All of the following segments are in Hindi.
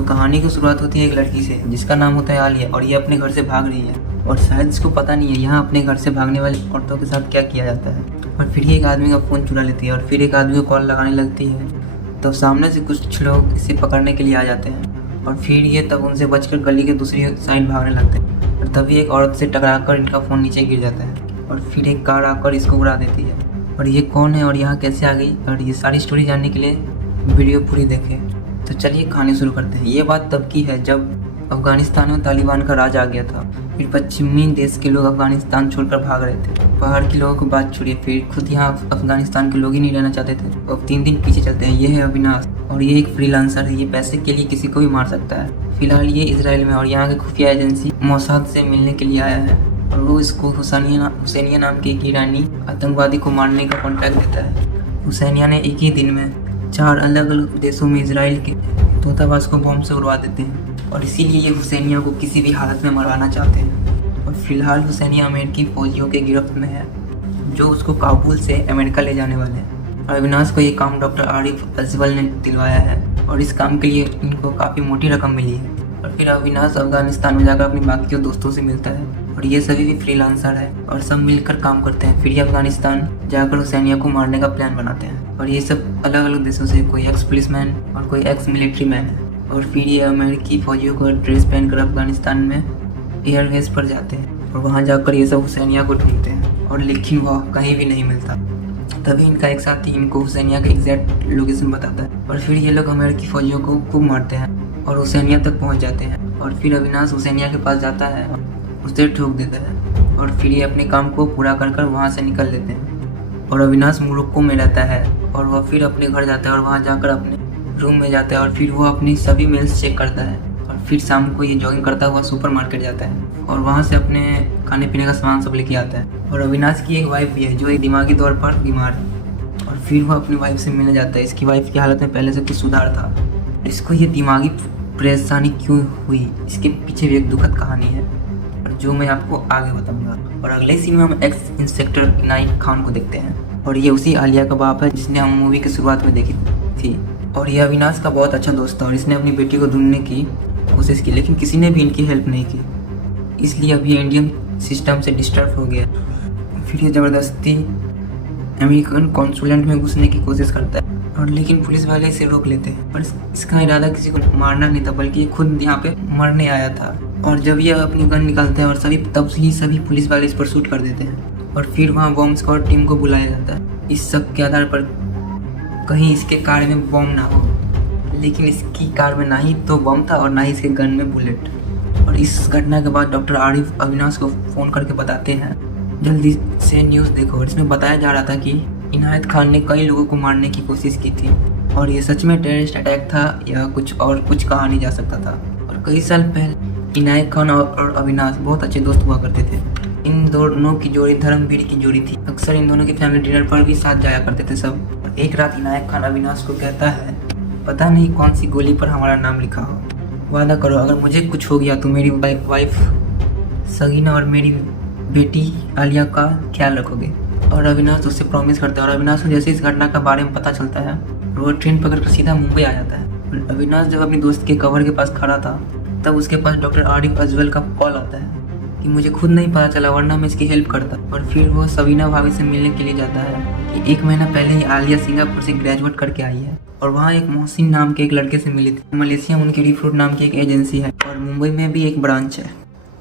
तो कहानी की शुरुआत होती है एक लड़की से जिसका नाम होता है आलिया, और ये अपने घर से भाग रही है और शायद इसको पता नहीं है यहाँ अपने घर से भागने वाली औरतों के साथ क्या किया जाता है। और फिर ये एक आदमी का फ़ोन चुरा लेती है और फिर एक आदमी को कॉल लगाने लगती है, तो सामने से कुछ लोग इसे पकड़ने के लिए आ जाते हैं और फिर ये तब उनसे बचकर गली के दूसरी साइड भागने लगते हैं। और तभी एक औरत से टकराकर इनका फ़ोन नीचे गिर जाता है और फिर एक कार आकर इसको उड़ा देती है। और ये कौन है और यहाँ कैसे आ गई, और ये सारी स्टोरी जानने के लिए वीडियो पूरी देखें। तो चलिए कहानी शुरू करते हैं। ये बात तब की है जब अफगानिस्तान में तालिबान का राज आ गया था। फिर पश्चिमी देश के लोग अफगानिस्तान छोड़कर भाग रहे थे। बाहर के लोगों को बात छोड़िए, फिर खुद यहाँ अफगानिस्तान के लोग ही नहीं रहना चाहते थे। अब 3 दिन पीछे चलते हैं। ये है अविनाश और ये एक फ्रीलांसर है। ये पैसे के लिए किसी को भी मार सकता है। फिलहाल ये इसराइल में और यहाँ के खुफिया एजेंसी मोसाद से मिलने के लिए आया है और वो इसको हुसैनिया नाम के एक ईरानी आतंकवादी को मारने का कॉन्ट्रैक्ट देता है। हुसैनिया ने एक ही दिन में 4 अलग अलग देशों में इसराइल के दूतावास को बम से उड़वा देते हैं और इसीलिए ये हुसैनिया को किसी भी हालत में मरवाना चाहते हैं। और फिलहाल हुसैनिया अमेरिकी फौजियों के गिरफ्त में है जो उसको काबुल से अमेरिका ले जाने वाले हैं। और अविनाश को ये काम डॉक्टर आरिफ अजवल ने दिलवाया है और इस काम के लिए इनको काफ़ी मोटी रकम मिली है। और फिर अविनाश अफगानिस्तान में जाकर अपने बाकी दोस्तों से मिलता है और ये सभी भी फ्रीलांसर है और सब मिलकर काम करते हैं। फिर ये अफगानिस्तान जाकर हुसैनिया को मारने का प्लान बनाते हैं और ये सब अलग अलग देशों से, कोई एक्स पुलिसमैन और कोई एक्स मिलिट्री मैन है। और फिर ये अमेरिकी फौजियों को ड्रेस पहनकर अफगानिस्तान में एयरबेस पर जाते हैं और वहाँ जाकर ये सब हुसैनिया को ढूंढते हैं और लेकिन वह कहीं भी नहीं मिलता। तभी इनका एक साथी इनको हुसैनिया का एग्जैक्ट लोकेशन बताता है और फिर ये लोग अमेरिकी फौजियों को खूब मारते हैं और हुसैनिया तक पहुँच जाते हैं। और फिर अविनाश हुसैनिया के पास जाता है और उसे ठोक देता है और फिर ये अपने काम को पूरा कर वहाँ से निकल लेते हैं। और अविनाश मोरक्को में रहता है और वह फिर अपने घर जाता है और वहाँ जाकर अपने रूम में जाता है और फिर वो अपनी सभी मेल्स चेक करता है। और फिर शाम को ये जॉगिंग करता हुआ सुपरमार्केट जाता है और वहाँ से अपने खाने पीने का सामान सब लेके आता है। और अविनाश की एक वाइफ भी है जो एक दिमागी तौर पर बीमार है और फिर वो अपनी वाइफ से मिलने जाता है। इसकी वाइफ की हालत में पहले से कुछ सुधार था। इसको ये दिमागी परेशानी क्यों हुई, इसके पीछे भी एक दुखद कहानी है और जो मैं आपको आगे बताऊंगा। और अगले सीन में हम एक्स इंस्पेक्टर इनायत खान को देखते हैं और ये उसी आलिया का बाप है जिसने हम मूवी की शुरुआत में देखी थी। और यह अविनाश का बहुत अच्छा दोस्त था और इसने अपनी बेटी को ढूंढने की कोशिश की लेकिन किसी ने भी इनकी हेल्प नहीं की, इसलिए अभी इंडियन सिस्टम से डिस्टर्ब हो गया। फिर ये ज़बरदस्ती अमेरिकन कॉन्सुलेट में घुसने की कोशिश करता है और लेकिन पुलिस वाले इसे रोक लेते हैं। और इसका इरादा किसी को मारना नहीं था बल्कि ये खुद यहाँ पे मरने आया था। और जब ये अपनी गन निकालते हैं और सभी पुलिस वाले इस पर शूट कर देते हैं और फिर वहाँ बॉम्ब स्क्वाड टीम को बुलाया जाता है इस सब के आधार पर कहीं इसके कार में बम ना हो। लेकिन इसकी कार में ना ही तो बम था और ना ही इसके गन में बुलेट। और इस घटना के बाद डॉक्टर आरिफ अविनाश को फ़ोन करके बताते हैं जल्दी से न्यूज़ देखो। और इसमें बताया जा रहा था कि इनायत खान ने कई लोगों को मारने की कोशिश की थी और ये सच में टेररिस्ट अटैक था या कुछ कहा नहीं जा सकता था। और कई साल पहले इनायत खान और अविनाश बहुत अच्छे दोस्त हुआ करते थे। इन दोनों की जोड़ी धर्मवीर की जोड़ी थी। अक्सर इन दोनों की फैमिली डिनर पर भी साथ जाया करते थे सब। एक रात इनायत खान अविनाश को कहता है पता नहीं कौन सी गोली पर हमारा नाम लिखा हो, वादा करो अगर मुझे कुछ हो गया तो मेरी वाइफ सगीना और मेरी बेटी आलिया का ख्याल रखोगे। और अविनाश उससे प्रॉमिस करता है। और अविनाश को जैसे इस घटना के बारे में पता चलता है वो ट्रेन पकड़कर सीधा मुंबई आ जाता है। और अविनाश जब अपनी दोस्त के कवर के पास खड़ा था तब उसके पास डॉक्टर आरिफ अजवल का कॉल आता है कि मुझे खुद नहीं पता चला वरना मैं इसकी हेल्प करता। और फिर वो सबीना भाभी से मिलने के लिए जाता है कि 1 महीना पहले ही आलिया सिंगापुर से ग्रेजुएट करके आई है और वहाँ एक मोहसिन नाम के एक लड़के से मिली थी। मलेशिया में उनकी रिफ्रूट नाम की एक एजेंसी है और मुंबई में भी एक ब्रांच है।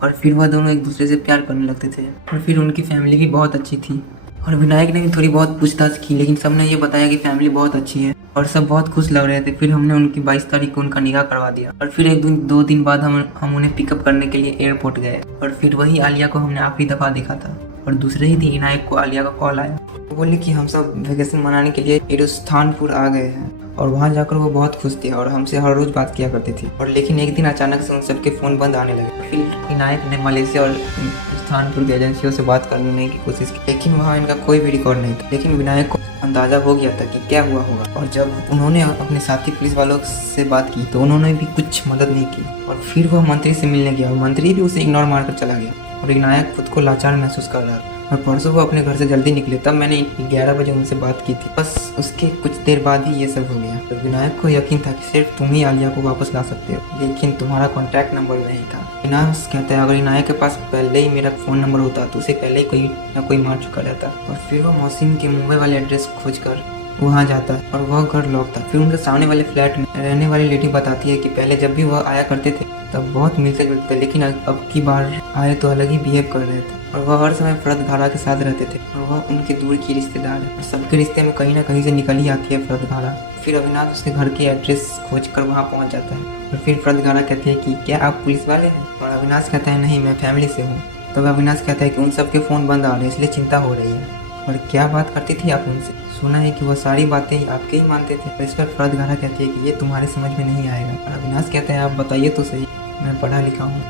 और फिर वह दोनों एक दूसरे से प्यार करने लगते थे और फिर उनकी फैमिली भी बहुत अच्छी थी। और विनायक ने भी थोड़ी बहुत पूछताछ की लेकिन सबने ये बताया कि फैमिली बहुत अच्छी है और सब बहुत खुश लग रहे थे। फिर हमने उनकी 22 तारीख को उनका निकाह करवा दिया और फिर 2 दिन बाद हम उन्हें पिकअप करने के लिए एयरपोर्ट गए। और फिर वही आलिया को हमने आखिरी दफ़ा देखा था और दूसरे ही दिन इनायत को आलिया का कॉल आया। वो बोले कि हम सब वेकेशन मनाने के लिए एरोस्थानपुर आ गए हैं। और वहाँ जाकर वो बहुत खुश थे और हमसे हर रोज़ बात किया करती थी। और लेकिन एक दिन अचानक से उन सबके फ़ोन बंद आने लगे। फिर इनायत ने मलेशिया और स्थानपुर की एजेंसियों से बात करने की कोशिश की लेकिन वहाँ इनका कोई भी रिकॉर्ड नहीं था। लेकिन विनायक को अंदाज़ा हो गया था कि क्या हुआ होगा। और जब उन्होंने अपने साथी पुलिस वालों से बात की तो उन्होंने भी कुछ मदद नहीं की। और फिर वह मंत्री से मिलने गया और मंत्री भी उसे इग्नोर मारकर चला गया। और विनायक खुद को लाचार महसूस कर रहा था। और परसों वो अपने घर से जल्दी निकले, तब मैंने 11 बजे उनसे बात की थी। बस उसके कुछ देर बाद ही ये सब हो गया। तो विनायक को यकीन था कि सिर्फ तुम ही आलिया को वापस ला सकते हो, लेकिन तुम्हारा कॉन्टैक्ट नंबर नहीं था। विनाश कहता है अगर इनायत के पास पहले ही मेरा फ़ोन नंबर होता तो उसे पहले ही कोई ना कोई मार चुका रहता। और फिर वो मोहसिन के मुंबई वाले एड्रेस खोज कर वहाँ जाता है और वह घर लॉक था। फिर उनके सामने वाले फ्लैट में रहने वाली लेडी बताती है कि पहले जब भी वह आया करते थे तब बहुत मिलते जुलते, लेकिन अब की बार आए तो अलग ही बिहेव कर रहे थे और वह हर समय फरद घारा के साथ रहते थे और वह उनके दूर की रिश्तेदार है और सबके रिश्ते में कहीं ना कहीं से निकल ही आती है फरद घारा। फिर अविनाश उसके घर के एड्रेस खोज कर वहाँ पहुँच जाता है और फिर फरद घारा कहते हैं कि क्या आप पुलिस वाले हैं? और अविनाश कहता है नहीं, मैं फैमिली से हूँ। तब अविनाश कहता है कि उन सबके फ़ोन बंद आ रहे हैं इसलिए चिंता हो रही है। और क्या बात करती थी आप उनसे? सुना है कि वह सारी बातें आपके ही मानते थे। और इस पर फरद घारा कहती है कि ये तुम्हारे समझ में नहीं आएगा। और अविनाश कहता है आप बताइए तो सही, मैं पढ़ा लिखा हूँ,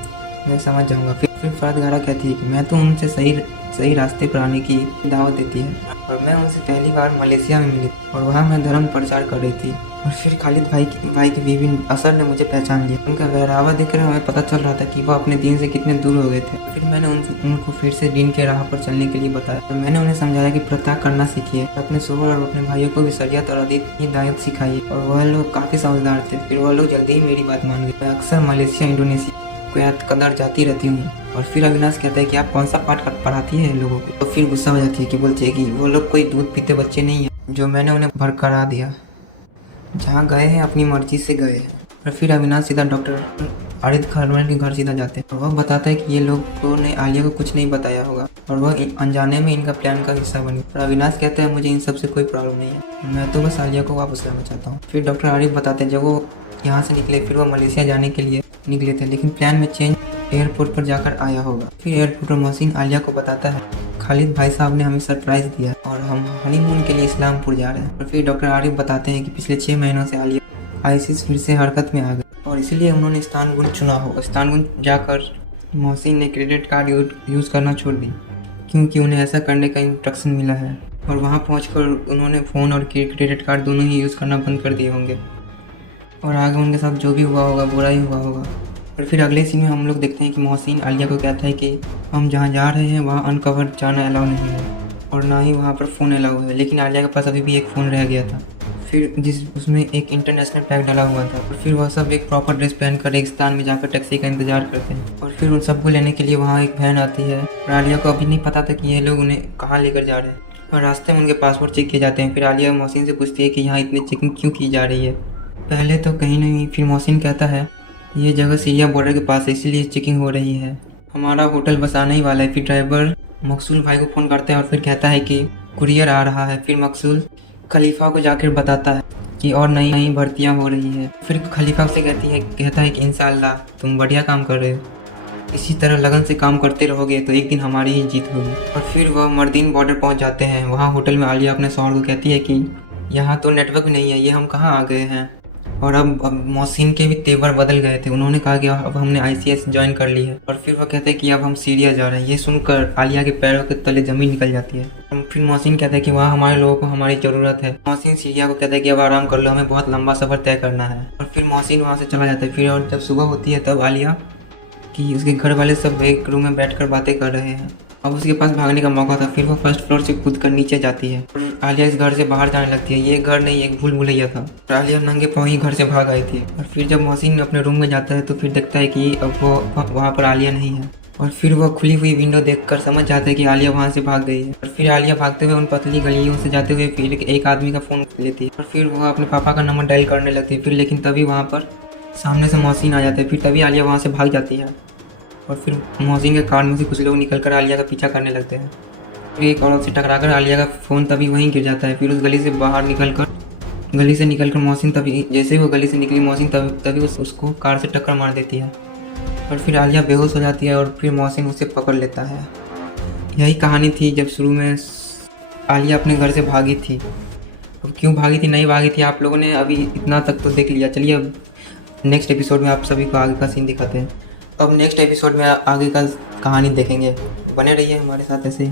मैं समझ जाऊँगा। फिर फरद घारा कहती है कि मैं तो उनसे सही रास्ते पर आने की दावत देती है और मैं उनसे पहली बार मलेशिया में मिली और वहाँ मैं धर्म प्रचार कर रही थी। और फिर खालिद भाई की बीवी असर ने मुझे पहचान लिया। उनका बहरावा देखकर हमें पता चल रहा था कि वह अपने दीन से कितने दूर हो गए थे। फिर मैंने उनको फिर से दीन के राह पर चलने के लिए बताया और मैंने उन्हें समझाया कि प्रत्याग करना सीखिए। अपने शोहर और अपने भाइयों को भी शरीयत और हिदायत सिखाइए। और वह लोग काफ़ी समझदार थे। फिर वह लोग जल्दी ही मेरी बात मान गए। मैं अक्सर मलेशिया इंडोनेशिया को कदर जाती रहती हूँ। और फिर अविनाश कहता है कि आप कौन सा पाठ पढ़ाती है लोगों को? तो फिर गुस्सा हो जाती है कि बोलती है कि वो लोग कोई दूध पीते बच्चे नहीं हैं जो मैंने उन्हें भर करा दिया। जहाँ गए हैं अपनी मर्जी से गए हैं। और फिर अविनाश सीधा डॉक्टर आरिद खरमन के घर सीधा जाते हैं और वह बताता है कि ये लोगों ने आलिया को कुछ नहीं बताया होगा और वह अनजाने में इनका प्लान का हिस्सा बनी। और अविनाश कहता है मुझे इन सब से कोई प्रॉब्लम नहीं है, मैं तो बस आलिया को वापस लाना चाहता हूँ। फिर डॉक्टर आरिफ बताते हैं जब वो यहाँ से निकले फिर वह मलेशिया जाने के लिए निकले थे, लेकिन प्लान में चेंज एयरपोर्ट पर जाकर आया होगा। फिर एयरपोर्ट पर मोहसिन आलिया को बताता है खालिद भाई साहब ने हमें सरप्राइज दिया और हम हनीमून के लिए इस्लामपुर जा रहे हैं। और फिर डॉक्टर आरिफ बताते हैं कि पिछले 6 महीनों से आलिया आईसिस फिर से हरकत में आ गई और इसलिए उन्होंने इस्तानबुल चुना होगा। इस्तानबुल जाकर मोहसिन ने क्रेडिट कार्ड यूज़ करना छोड़ दी क्योंकि उन्हें ऐसा करने का इंस्ट्रक्शन मिला है। और वहाँ पहुँचकर उन्होंने फ़ोन और क्रेडिट कार्ड दोनों ही यूज़ करना बंद कर दिए होंगे और आगे उनके साथ जो भी हुआ होगा बुरा ही हुआ होगा। और फिर अगले सीन में हम लोग देखते हैं कि मोहसिन आलिया को कहता है कि हम जहाँ जा रहे हैं वहाँ अनकवर जाना अलाउ नहीं है और ना ही वहाँ पर फ़ोन अलाउ है। लेकिन आलिया के पास अभी भी एक फ़ोन रह गया था फिर उसमें एक इंटरनेशनल पैक डाला हुआ था। और फिर वह सब एक प्रॉपर ड्रेस पहनकर एक स्थान में जाकर टैक्सी का इंतजार करते हैं और फिर उन सबको लेने के लिए वहाँ एक वैन आती है और आलिया को अभी नहीं पता था कि ये लोग उन्हें कहाँ लेकर जा रहे हैं। और रास्ते में उनके पासपोर्ट चेक किए जाते हैं। फिर आलिया मोहसिन से पूछती है कि यहाँ इतनी चेकिंग क्यों की जा रही है? पहले तो कहीं नहीं, फिर मोहसिन कहता है ये जगह सीरिया बॉर्डर के पास है इसीलिए चेकिंग हो रही है, हमारा होटल बस आने ही वाला है। फिर ड्राइवर मकसूल भाई को फ़ोन करता है और फिर कहता है कि कुरियर आ रहा है। फिर मकसूल खलीफा को जाकर बताता है कि और नई भर्तियां हो रही है। फिर खलीफा से कहता है कि इंशाअल्लाह तुम बढ़िया काम कर रहे हो, इसी तरह लगन से काम करते रहोगे तो एक दिन हमारी ही जीत होगी। और फिर वह मर्दीन बॉर्डर पहुंच जाते हैं। वहाँ होटल में आलिया अपने शौहर को कहती है कि यहाँ तो नेटवर्क नहीं है, ये हम कहाँ आ गए हैं। और अब मोहसिन के भी तेवर बदल गए थे, उन्होंने कहा कि अब हमने ICS ज्वाइन कर ली है। और फिर वह कहते हैं कि अब हम सीरिया जा रहे हैं। ये सुनकर आलिया के पैरों के तले ज़मीन निकल जाती है। फिर मोहसिन कहता है कि वहाँ हमारे लोगों को हमारी ज़रूरत है। मोहसिन सीरिया को कहता है कि अब आराम कर लो, हमें बहुत लंबा सफ़र तय करना है। और फिर मोहसिन वहाँ से चला जाता है। फिर और जब सुबह होती है तब आलिया कि उसके घर वाले सब एक रूम में बैठकर बातें कर रहे हैं। अब उसके पास भागने का मौका था। फिर वो फर्स्ट फ्लोर से कूद कर नीचे जाती है और आलिया इस घर से बाहर जाने लगती है। ये घर नहीं, एक भूल भुलैया था। और आलिया नंगे पाँव ही घर से भाग आई थी। और फिर जब मोहसिन अपने रूम में जाता है तो फिर देखता है कि अब वो वहाँ पर आलिया नहीं है। और फिर वह खुली हुई विंडो देखकर समझ जाता है कि आलिया वहाँ से भाग गई है। और फिर आलिया भागते हुए उन पतली गलियों से जाते हुए फिर एक आदमी का फ़ोन लेती है और फिर वह अपने पापा का नंबर डायल करने लगती है। फिर लेकिन तभी वहाँ पर सामने से मोहसिन आ जाते हैं। फिर तभी आलिया वहाँ से भाग जाती है और फिर मोहसिन के कार में से कुछ लोग निकलकर आलिया का पीछा करने लगते हैं। फिर एक औरत से टकराकर आलिया का फ़ोन तभी वहीं गिर जाता है। फिर उस गली से निकलकर मोहसिन तभी जैसे ही वो गली से निकली मोहसिन तभी उसको कार से टक्कर मार देती है और फिर आलिया बेहोश हो जाती है और फिर मोहसिन उसे पकड़ लेता है। यही कहानी थी जब शुरू में आलिया अपने घर से भागी थी। अब क्यों भागी थी, नहीं भागी थी, आप लोगों ने अभी इतना तक तो देख लिया। चलिए अब नेक्स्ट एपिसोड में आप सभी को आगे का सीन दिखाते हैं। अब नेक्स्ट एपिसोड में आगे का कहानी देखेंगे, बने रहिए हमारे साथ ऐसे ही।